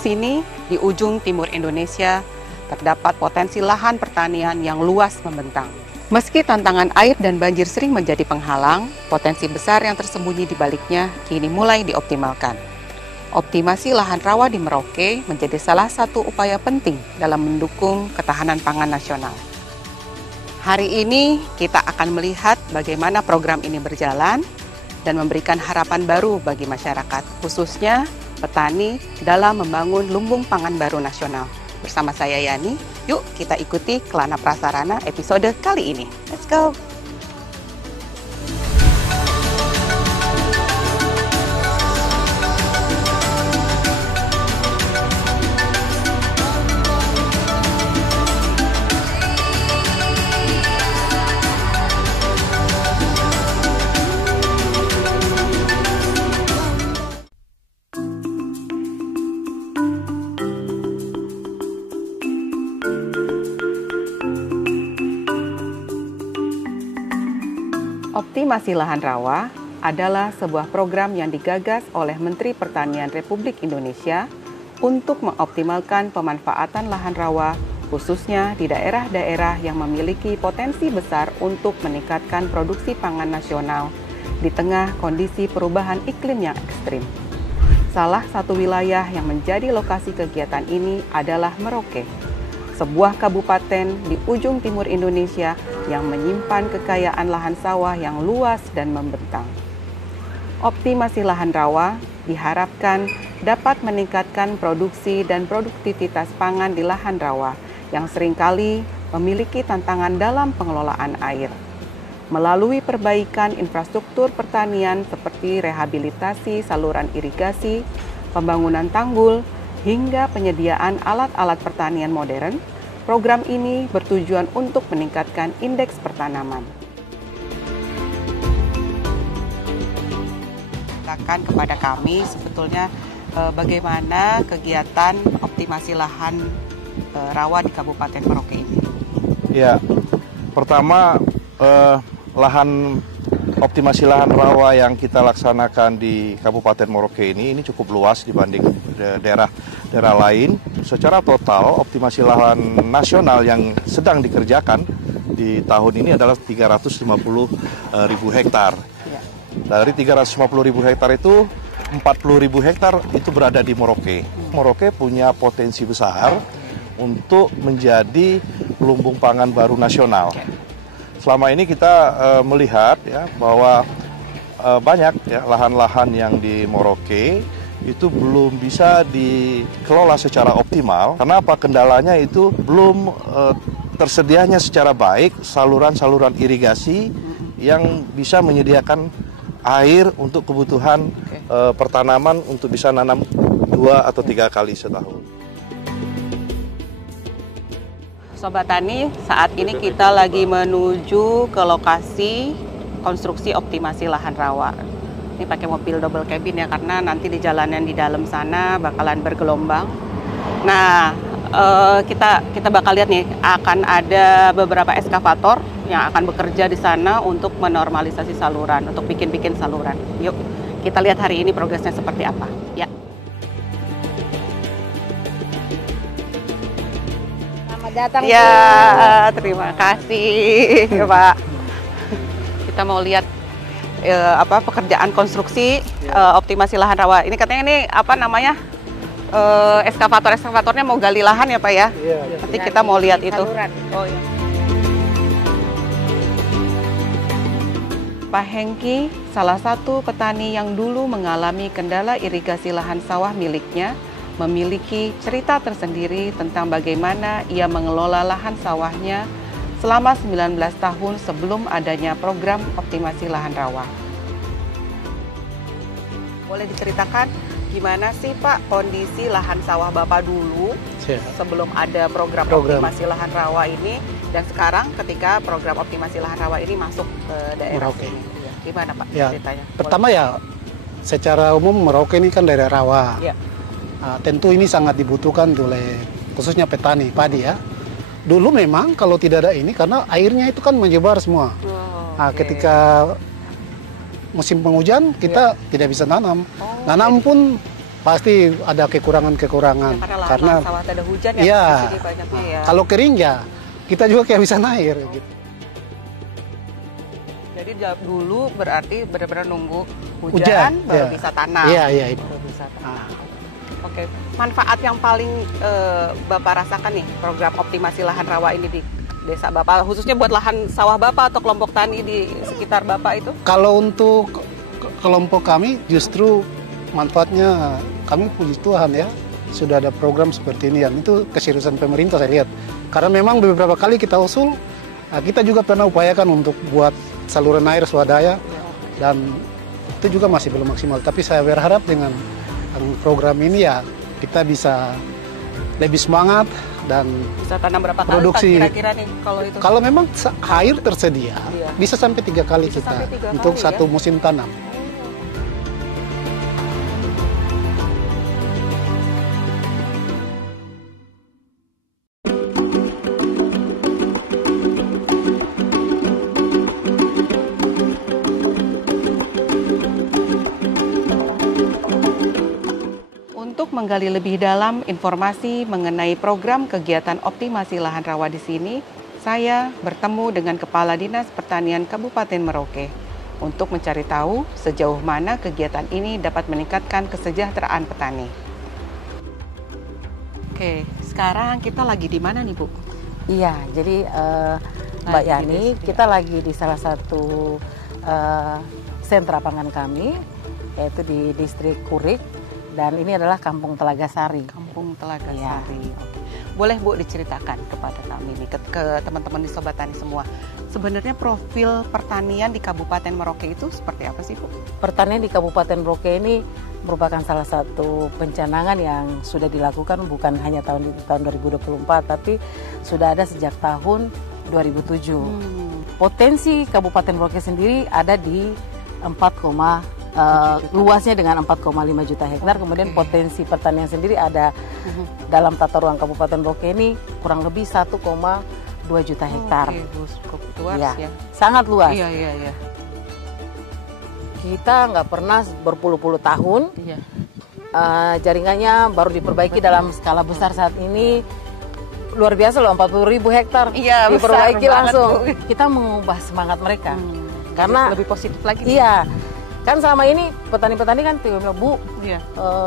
sini, di ujung timur Indonesia, terdapat potensi lahan pertanian yang luas membentang. Meski tantangan air dan banjir sering menjadi penghalang, potensi besar yang tersembunyi di baliknya kini mulai dioptimalkan. Optimasi lahan rawa di Merauke menjadi salah satu upaya penting dalam mendukung ketahanan pangan nasional. Hari ini kita akan melihat bagaimana program ini berjalan dan memberikan harapan baru bagi masyarakat, khususnya petani dalam membangun lumbung pangan baru nasional. Bersama saya Yani, yuk kita ikuti Kelana Prasarana episode kali ini. Let's go! Optimasi lahan rawa adalah sebuah program yang digagas oleh Menteri Pertanian Republik Indonesia untuk mengoptimalkan pemanfaatan lahan rawa, khususnya di daerah-daerah yang memiliki potensi besar untuk meningkatkan produksi pangan nasional di tengah kondisi perubahan iklim yang ekstrim. Salah satu wilayah yang menjadi lokasi kegiatan ini adalah Merauke, sebuah kabupaten di ujung timur Indonesia yang menyimpan kekayaan lahan sawah yang luas dan membentang. Optimasi lahan rawa diharapkan dapat meningkatkan produksi dan produktivitas pangan di lahan rawa yang seringkali memiliki tantangan dalam pengelolaan air. Melalui perbaikan infrastruktur pertanian seperti rehabilitasi saluran irigasi, pembangunan tanggul, hingga penyediaan alat-alat pertanian modern, program ini bertujuan untuk meningkatkan indeks pertanaman. Katakan kepada kami sebetulnya bagaimana kegiatan optimasi lahan rawa di Kabupaten Merauke ini. Ya, pertama optimasi lahan rawa yang kita laksanakan di Kabupaten Merauke ini cukup luas dibanding daerah lain. Secara total, optimasi lahan nasional yang sedang dikerjakan di tahun ini adalah 350.000 hektar. Dari 350.000 hektar itu, 40.000 hektar itu berada di Merauke. Merauke punya potensi besar untuk menjadi lumbung pangan baru nasional. Selama ini kita melihat ya bahwa banyak ya lahan-lahan yang di Merauke itu belum bisa dikelola secara optimal. Karena apa? Kendalanya itu belum tersedianya secara baik saluran-saluran irigasi yang bisa menyediakan air untuk kebutuhan pertanaman untuk bisa nanam 2 atau 3 kali setahun. Sobat Tani, saat ini kita lagi menuju ke lokasi konstruksi optimasi lahan rawa. Ini pakai mobil double cabin ya, karena nanti di jalanan di dalam sana bakalan bergelombang. Nah, kita bakal lihat nih, akan ada beberapa eskavator yang akan bekerja di sana untuk menormalisasi saluran, untuk bikin saluran. Yuk, kita lihat hari ini progresnya seperti apa. Ya. Selamat datang. Ya, terima kasih, Pak. Kita mau lihat pekerjaan konstruksi optimasi lahan rawa. Ini katanya ini apa namanya? Eskavatornya mau gali lahan ya, Pak ya? Iya. Nanti kita mau lihat itu. Oh iya. Pak Hengki, salah satu petani yang dulu mengalami kendala irigasi lahan sawah miliknya, memiliki cerita tersendiri tentang bagaimana ia mengelola lahan sawahnya selama 19 tahun sebelum adanya program optimasi lahan rawa. Boleh diceritakan gimana sih Pak kondisi lahan sawah Bapak dulu sebelum ada program optimasi lahan rawa ini, dan sekarang ketika program optimasi lahan rawa ini masuk ke daerah sini? Gimana Pak ceritanya? Pertama ya, secara umum Merauke ini kan daerah rawa. Ya. Tentu ini sangat dibutuhkan oleh khususnya petani padi ya. Dulu memang kalau tidak ada ini, karena airnya itu kan menyebar semua. Ketika musim penghujan kita tidak bisa nanam. Nanam pun pasti ada kekurangan-kekurangan. Ya, karena karena sawah ada hujan ya, iya, jadi banyaknya ya. kalau kering ya kita juga kehabisan air gitu. Jadi dulu berarti benar-benar nunggu Hujan, hujan baru ya. bisa tanam. Iya, iya. Baru bisa tanam. Oke, manfaat yang paling Bapak rasakan nih program optimasi lahan rawa ini di desa Bapak, khususnya buat lahan sawah Bapak atau kelompok tani di sekitar Bapak itu? Kalau untuk kelompok kami justru manfaatnya kami puji Tuhan ya, sudah ada program seperti ini, dan itu keseriusan pemerintah saya lihat. Karena memang beberapa kali kita usul, kita juga pernah upayakan untuk buat saluran air swadaya, dan itu juga masih belum maksimal. Tapi saya berharap dengan program ini ya kita bisa lebih semangat dan Bisa tanam berapa produksi. kali kira-kira nih kalau itu? Kalau memang air tersedia, Iya. bisa sampai 3 kali Bisa kita sampai 3 untuk kali, satu ya? musim tanam. Untuk menggali lebih dalam informasi mengenai program kegiatan optimasi lahan rawa di sini, saya bertemu dengan Kepala Dinas Pertanian Kabupaten Merauke untuk mencari tahu sejauh mana kegiatan ini dapat meningkatkan kesejahteraan petani. Oke, sekarang kita lagi di mana nih, Bu? Iya, jadi Mbak Yani, kita lagi di salah satu sentra pangan kami, yaitu di distrik Kurik, dan ini adalah Kampung Telaga Sari. Kampung Telaga Iya. Sari. Oke. Boleh Bu diceritakan kepada kami nih, ke teman-teman di Sobat Tani semua. Sebenarnya profil pertanian di Kabupaten Merauke itu seperti apa sih, Bu? Pertanian di Kabupaten Merauke ini merupakan salah satu pencanangan yang sudah dilakukan bukan hanya tahun 2024, tapi sudah ada sejak tahun 2007. Potensi Kabupaten Merauke sendiri ada di luasnya dengan 4,5 juta hektar. Kemudian potensi pertanian sendiri ada dalam tata ruang Kabupaten Merauke ini kurang lebih 1,2 juta hektar. Oke, Bu, cukup luas Ya, ya. sangat luas. Iya, iya, iya. Kita nggak pernah berpuluh-puluh tahun, Iya. jaringannya baru diperbaiki dalam skala besar saat ini. Luar biasa loh, 40.000 hektar Iya, besar diperbaiki banget, langsung. Bu. Kita mengubah semangat mereka. Karena lebih positif lagi. nih. Iya, kan selama ini petani-petani kan bilang, Bu, Iya.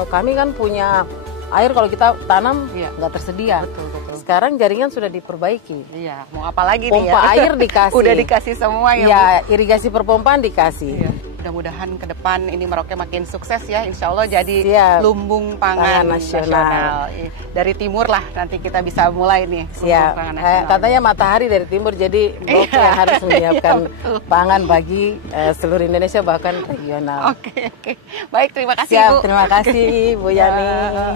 kami kan punya air kalau kita tanam Iya. nggak tersedia. Betul, betul. Sekarang jaringan sudah diperbaiki. Iya, mau apa lagi nih ya? Pompa air dikasih. Udah dikasih semua ya, Bu? Ya, irigasi perpompaan dikasih. Iya. Mudah-mudahan ke depan ini Merauke makin sukses ya, insya Allah jadi Siap. lumbung pangan Pangan nasional. Dari timur lah nanti kita bisa mulai nih lumbung Ya, pangan nasional. katanya matahari dari timur, jadi Merauke Iya. harus menyiapkan Iya, betul. pangan bagi seluruh Indonesia bahkan regional. Oke, oke. Baik, terima kasih Siap, Bu. terima kasih Bu Yani. Ya.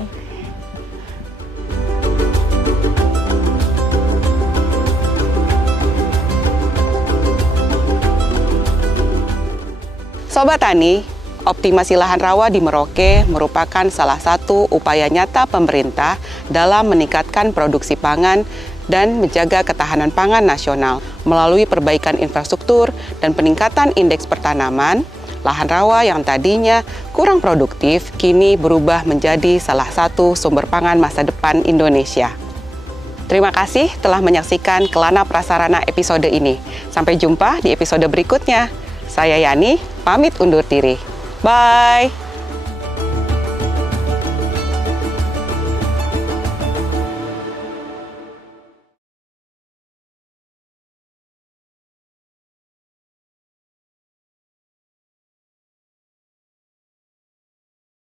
Sobat Tani, optimasi lahan rawa di Merauke merupakan salah satu upaya nyata pemerintah dalam meningkatkan produksi pangan dan menjaga ketahanan pangan nasional. Melalui perbaikan infrastruktur dan peningkatan indeks pertanaman, lahan rawa yang tadinya kurang produktif kini berubah menjadi salah satu sumber pangan masa depan Indonesia. Terima kasih telah menyaksikan Kelana Prasarana episode ini. Sampai jumpa di episode berikutnya. Saya Yani, pamit undur diri. Bye!